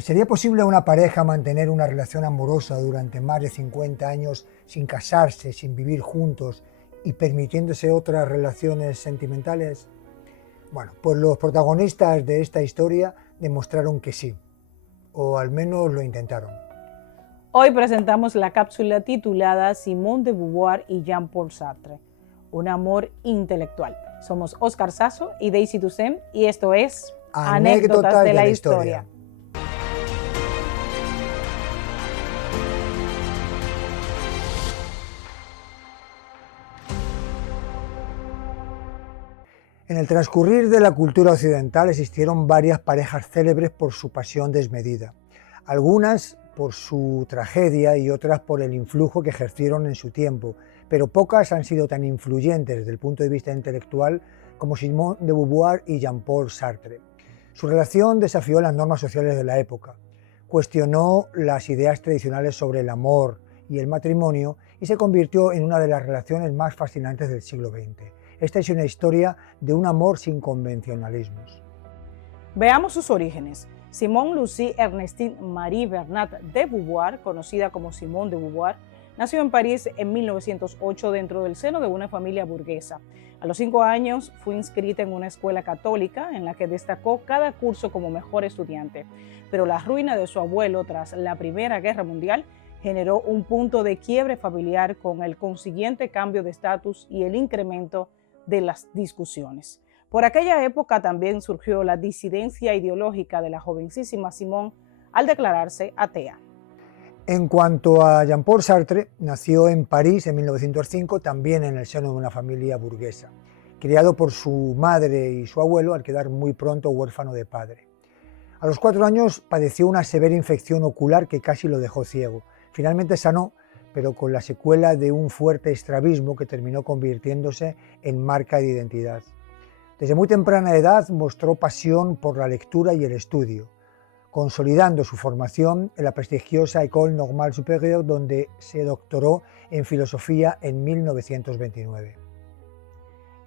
¿Sería posible a una pareja mantener una relación amorosa durante más de 50 años sin casarse, sin vivir juntos y permitiéndose otras relaciones sentimentales? Bueno, pues los protagonistas de esta historia demostraron que sí, o al menos lo intentaron. Hoy presentamos la cápsula titulada Simone de Beauvoir y Jean-Paul Sartre, un amor intelectual. Somos Oscar Sasso y Daisy Toussaint y esto es Anécdotas de la historia. En el transcurrir de la cultura occidental existieron varias parejas célebres por su pasión desmedida, algunas por su tragedia y otras por el influjo que ejercieron en su tiempo, pero pocas han sido tan influyentes desde el punto de vista intelectual como Simone de Beauvoir y Jean-Paul Sartre. Su relación desafió las normas sociales de la época, cuestionó las ideas tradicionales sobre el amor y el matrimonio y se convirtió en una de las relaciones más fascinantes del siglo XX. Esta es una historia de un amor sin convencionalismos. Veamos sus orígenes. Simone Lucie Ernestine Marie Bernat de Beauvoir, conocida como Simone de Beauvoir, nació en París en 1908 dentro del seno de una familia burguesa. A los 5 años fue inscrita en una escuela católica en la que destacó cada curso como mejor estudiante, pero la ruina de su abuelo tras la Primera Guerra Mundial generó un punto de quiebre familiar con el consiguiente cambio de estatus y el incremento de las discusiones. Por aquella época también surgió la disidencia ideológica de la jovencísima Simone al declararse atea. En cuanto a Jean-Paul Sartre, nació en París en 1905, también en el seno de una familia burguesa, criado por su madre y su abuelo al quedar muy pronto huérfano de padre. A los 4 años padeció una severa infección ocular que casi lo dejó ciego. Finalmente sanó, pero con la secuela de un fuerte estrabismo que terminó convirtiéndose en marca de identidad. Desde muy temprana edad mostró pasión por la lectura y el estudio, consolidando su formación en la prestigiosa École Normale Supérieure, donde se doctoró en filosofía en 1929.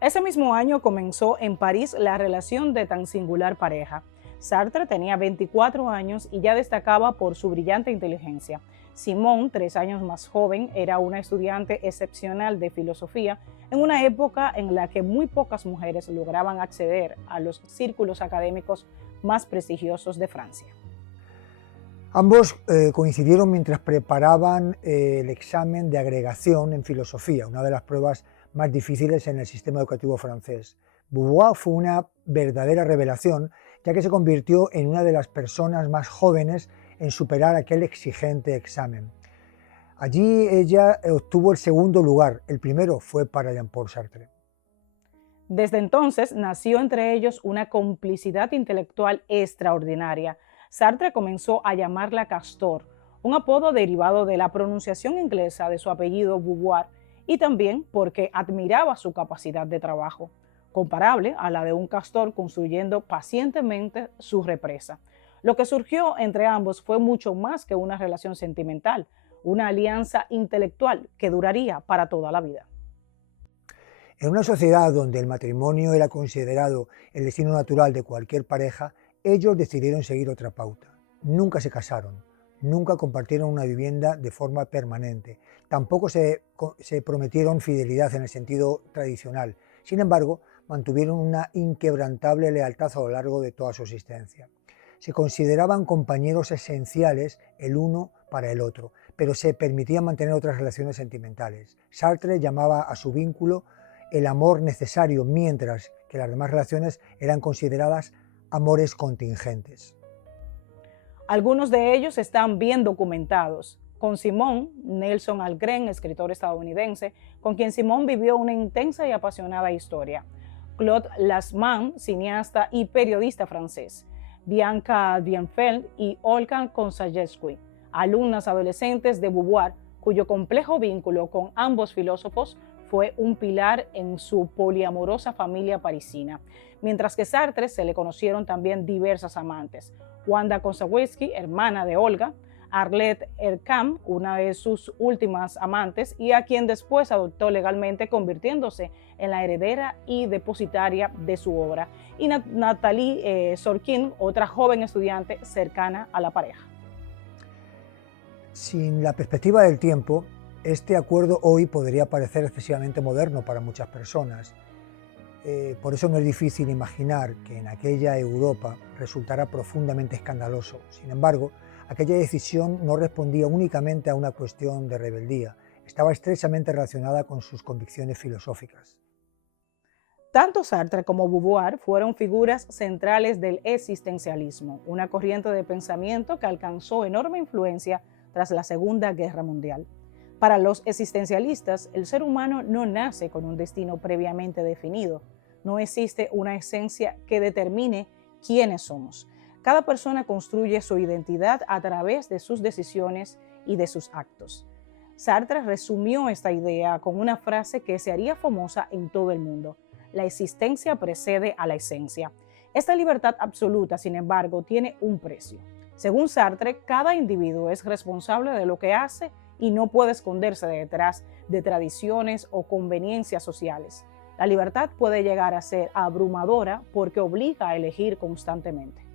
Ese mismo año comenzó en París la relación de tan singular pareja. Sartre tenía 24 años y ya destacaba por su brillante inteligencia. Simone, 3 años más joven, era una estudiante excepcional de filosofía en una época en la que muy pocas mujeres lograban acceder a los círculos académicos más prestigiosos de Francia. Ambos coincidieron mientras preparaban el examen de agregación en filosofía, una de las pruebas más difíciles en el sistema educativo francés. Beauvoir fue una verdadera revelación, ya que se convirtió en una de las personas más jóvenes en superar aquel exigente examen. Allí ella obtuvo el segundo lugar, el primero fue para Jean-Paul Sartre. Desde entonces nació entre ellos una complicidad intelectual extraordinaria. Sartre comenzó a llamarla Castor, un apodo derivado de la pronunciación inglesa de su apellido Beauvoir y también porque admiraba su capacidad de trabajo, comparable a la de un castor construyendo pacientemente su represa. Lo que surgió entre ambos fue mucho más que una relación sentimental, una alianza intelectual que duraría para toda la vida. En una sociedad donde el matrimonio era considerado el destino natural de cualquier pareja, ellos decidieron seguir otra pauta. Nunca se casaron, nunca compartieron una vivienda de forma permanente, tampoco se prometieron fidelidad en el sentido tradicional. Sin embargo, mantuvieron una inquebrantable lealtad a lo largo de toda su existencia. Se consideraban compañeros esenciales el uno para el otro, pero se permitían mantener otras relaciones sentimentales. Sartre llamaba a su vínculo el amor necesario, mientras que las demás relaciones eran consideradas amores contingentes. Algunos de ellos están bien documentados. Con Simone, Nelson Algren, escritor estadounidense, con quien Simone vivió una intensa y apasionada historia. Claude Lanzmann, cineasta y periodista francés. Bianca Dienfeld y Olga Kontsayevsky, alumnas adolescentes de Beauvoir, cuyo complejo vínculo con ambos filósofos fue un pilar en su poliamorosa familia parisina. Mientras que Sartre se le conocieron también diversas amantes. Wanda Kontsayevsky, hermana de Olga, Arlette Erkam, una de sus últimas amantes y a quien después adoptó legalmente convirtiéndose en la heredera y depositaria de su obra, y Natalie Sorkin, otra joven estudiante cercana a la pareja. Sin la perspectiva del tiempo, este acuerdo hoy podría parecer excesivamente moderno para muchas personas. Por eso no es difícil imaginar que en aquella Europa resultara profundamente escandaloso. Sin embargo, aquella decisión no respondía únicamente a una cuestión de rebeldía, estaba estrechamente relacionada con sus convicciones filosóficas. Tanto Sartre como Beauvoir fueron figuras centrales del existencialismo, una corriente de pensamiento que alcanzó enorme influencia tras la Segunda Guerra Mundial. Para los existencialistas, el ser humano no nace con un destino previamente definido. No existe una esencia que determine quiénes somos. Cada persona construye su identidad a través de sus decisiones y de sus actos. Sartre resumió esta idea con una frase que se haría famosa en todo el mundo: la existencia precede a la esencia. Esta libertad absoluta, sin embargo, tiene un precio. Según Sartre, cada individuo es responsable de lo que hace y no puede esconderse detrás de tradiciones o conveniencias sociales. La libertad puede llegar a ser abrumadora porque obliga a elegir constantemente.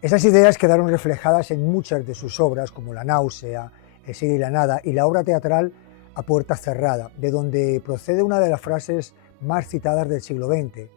Esas ideas quedaron reflejadas en muchas de sus obras, como La náusea, El ser y la nada, y la obra teatral A puerta cerrada, de donde procede una de las frases más citadas del siglo XX,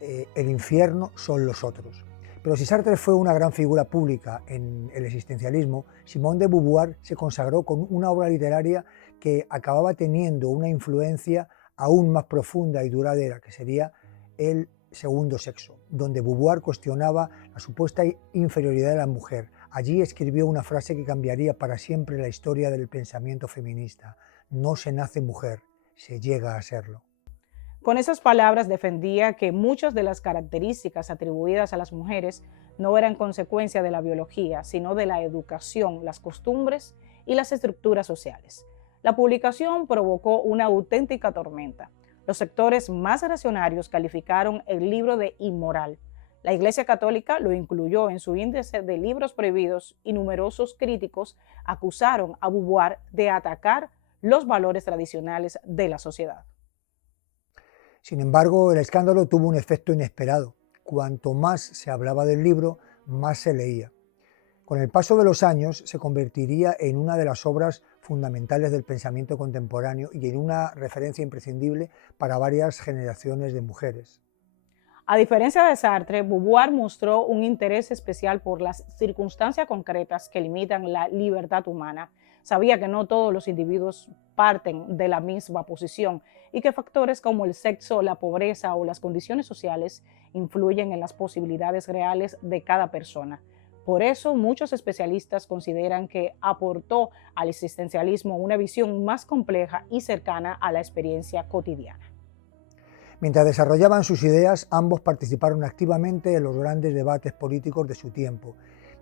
el infierno son los otros. Pero si Sartre fue una gran figura pública en el existencialismo, Simone de Beauvoir se consagró con una obra literaria que acababa teniendo una influencia aún más profunda y duradera, que sería El segundo sexo, donde Beauvoir cuestionaba la supuesta inferioridad de la mujer. Allí escribió una frase que cambiaría para siempre la historia del pensamiento feminista: no se nace mujer, se llega a serlo. Con esas palabras defendía que muchas de las características atribuidas a las mujeres no eran consecuencia de la biología, sino de la educación, las costumbres y las estructuras sociales. La publicación provocó una auténtica tormenta. Los sectores más reaccionarios calificaron el libro de inmoral. La Iglesia Católica lo incluyó en su índice de libros prohibidos y numerosos críticos acusaron a Beauvoir de atacar los valores tradicionales de la sociedad. Sin embargo, el escándalo tuvo un efecto inesperado. Cuanto más se hablaba del libro, más se leía. Con el paso de los años, se convertiría en una de las obras fundamentales del pensamiento contemporáneo y en una referencia imprescindible para varias generaciones de mujeres. A diferencia de Sartre, Beauvoir mostró un interés especial por las circunstancias concretas que limitan la libertad humana. Sabía que no todos los individuos parten de la misma posición y que factores como el sexo, la pobreza o las condiciones sociales influyen en las posibilidades reales de cada persona. Por eso, muchos especialistas consideran que aportó al existencialismo una visión más compleja y cercana a la experiencia cotidiana. Mientras desarrollaban sus ideas, ambos participaron activamente en los grandes debates políticos de su tiempo.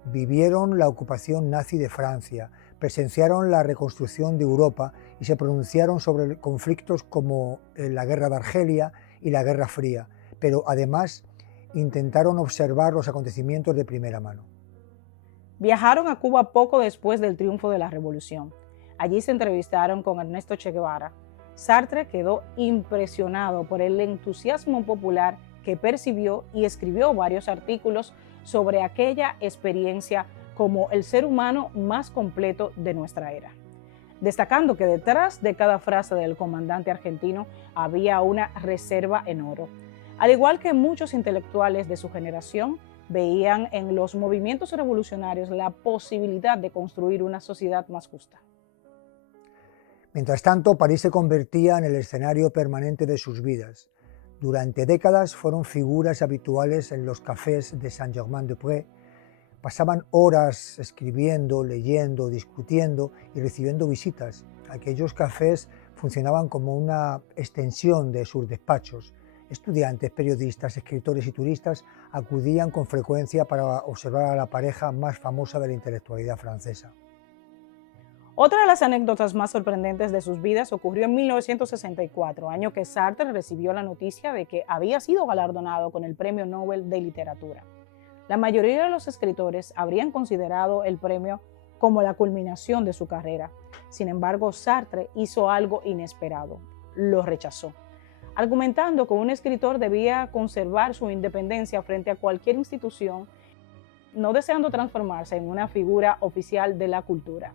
Vivieron la ocupación nazi de Francia, presenciaron la reconstrucción de Europa y se pronunciaron sobre conflictos como la Guerra de Argelia y la Guerra Fría, pero además intentaron observar los acontecimientos de primera mano. Viajaron a Cuba poco después del triunfo de la Revolución. Allí se entrevistaron con Ernesto Che Guevara. Sartre quedó impresionado por el entusiasmo popular que percibió y escribió varios artículos sobre aquella experiencia como el ser humano más completo de nuestra era, destacando que detrás de cada frase del comandante argentino había una reserva en oro. Al igual que muchos intelectuales de su generación, veían en los movimientos revolucionarios la posibilidad de construir una sociedad más justa. Mientras tanto, París se convertía en el escenario permanente de sus vidas. Durante décadas fueron figuras habituales en los cafés de Saint-Germain-des-Prés. Pasaban horas escribiendo, leyendo, discutiendo y recibiendo visitas. Aquellos cafés funcionaban como una extensión de sus despachos. Estudiantes, periodistas, escritores y turistas acudían con frecuencia para observar a la pareja más famosa de la intelectualidad francesa. Otra de las anécdotas más sorprendentes de sus vidas ocurrió en 1964, año que Sartre recibió la noticia de que había sido galardonado con el Premio Nobel de Literatura. La mayoría de los escritores habrían considerado el premio como la culminación de su carrera. Sin embargo, Sartre hizo algo inesperado. lo rechazó, argumentando que un escritor debía conservar su independencia frente a cualquier institución, no deseando transformarse en una figura oficial de la cultura.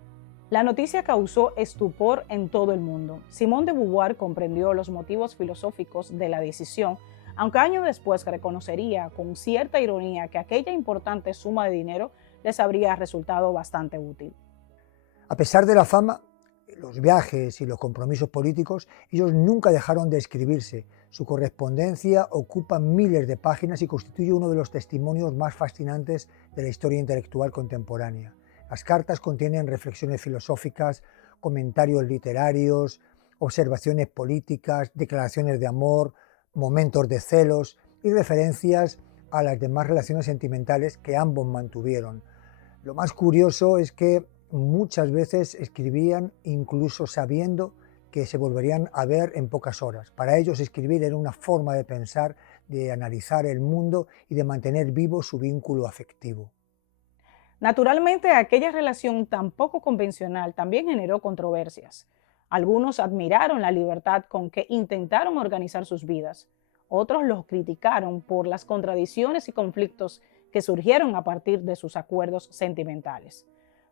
La noticia causó estupor en todo el mundo. Simone de Beauvoir comprendió los motivos filosóficos de la decisión, aunque años después reconocería con cierta ironía que aquella importante suma de dinero les habría resultado bastante útil. A pesar de la fama, los viajes y los compromisos políticos, ellos nunca dejaron de escribirse. Su correspondencia ocupa miles de páginas y constituye uno de los testimonios más fascinantes de la historia intelectual contemporánea. Las cartas contienen reflexiones filosóficas, comentarios literarios, observaciones políticas, declaraciones de amor, momentos de celos y referencias a las demás relaciones sentimentales que ambos mantuvieron. Lo más curioso es que muchas veces escribían incluso sabiendo que se volverían a ver en pocas horas. Para ellos escribir era una forma de pensar, de analizar el mundo y de mantener vivo su vínculo afectivo. Naturalmente, aquella relación tan poco convencional también generó controversias. Algunos admiraron la libertad con que intentaron organizar sus vidas. Otros los criticaron por las contradicciones y conflictos que surgieron a partir de sus acuerdos sentimentales.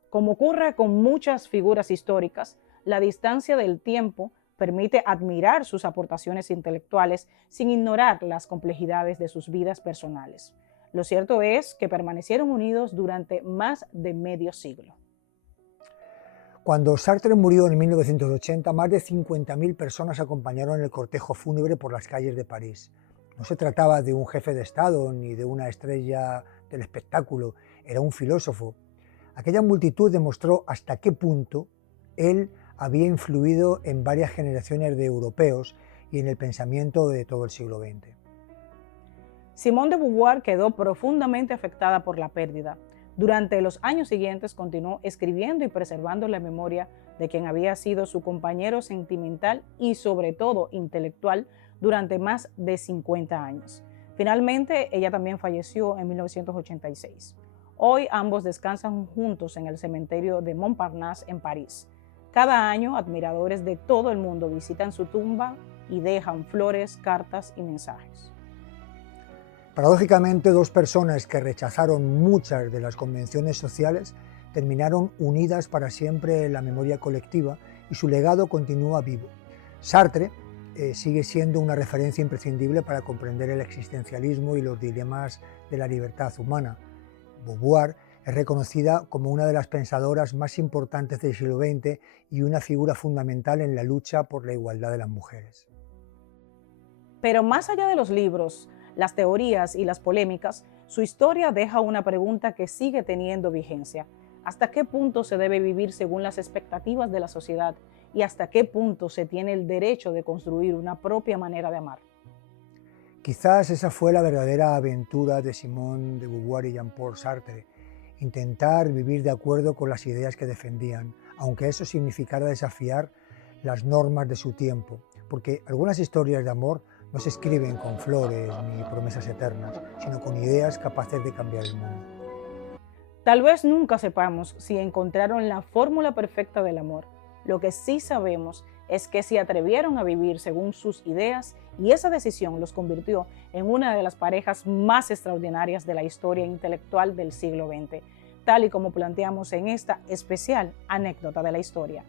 Como ocurre con muchas figuras históricas, la distancia del tiempo permite admirar sus aportaciones intelectuales sin ignorar las complejidades de sus vidas personales. Lo cierto es que permanecieron unidos durante más de medio siglo. Cuando Sartre murió en 1980, más de 50.000 personas acompañaron el cortejo fúnebre por las calles de París. No se trataba de un jefe de Estado ni de una estrella del espectáculo, era un filósofo. Aquella multitud demostró hasta qué punto él había influido en varias generaciones de europeos y en el pensamiento de todo el siglo XX. Simone de Beauvoir quedó profundamente afectada por la pérdida. Durante los años siguientes continuó escribiendo y preservando la memoria de quien había sido su compañero sentimental y sobre todo intelectual durante más de 50 años. Finalmente, ella también falleció en 1986. Hoy ambos descansan juntos en el cementerio de Montparnasse en París. Cada año, admiradores de todo el mundo visitan su tumba y dejan flores, cartas y mensajes. Paradójicamente, dos personas que rechazaron muchas de las convenciones sociales terminaron unidas para siempre en la memoria colectiva y su legado continúa vivo. Sartre sigue siendo una referencia imprescindible para comprender el existencialismo y los dilemas de la libertad humana. Beauvoir es reconocida como una de las pensadoras más importantes del siglo XX y una figura fundamental en la lucha por la igualdad de las mujeres. Pero más allá de los libros, las teorías y las polémicas, su historia deja una pregunta que sigue teniendo vigencia. ¿Hasta qué punto se debe vivir según las expectativas de la sociedad? ¿Y hasta qué punto se tiene el derecho de construir una propia manera de amar? Quizás esa fue la verdadera aventura de Simone de Beauvoir y Jean-Paul Sartre, intentar vivir de acuerdo con las ideas que defendían, aunque eso significara desafiar las normas de su tiempo, porque algunas historias de amor no se escriben con flores ni promesas eternas, sino con ideas capaces de cambiar el mundo. Tal vez nunca sepamos si encontraron la fórmula perfecta del amor. Lo que sí sabemos es que se atrevieron a vivir según sus ideas y esa decisión los convirtió en una de las parejas más extraordinarias de la historia intelectual del siglo XX, tal y como planteamos en esta especial anécdota de la historia.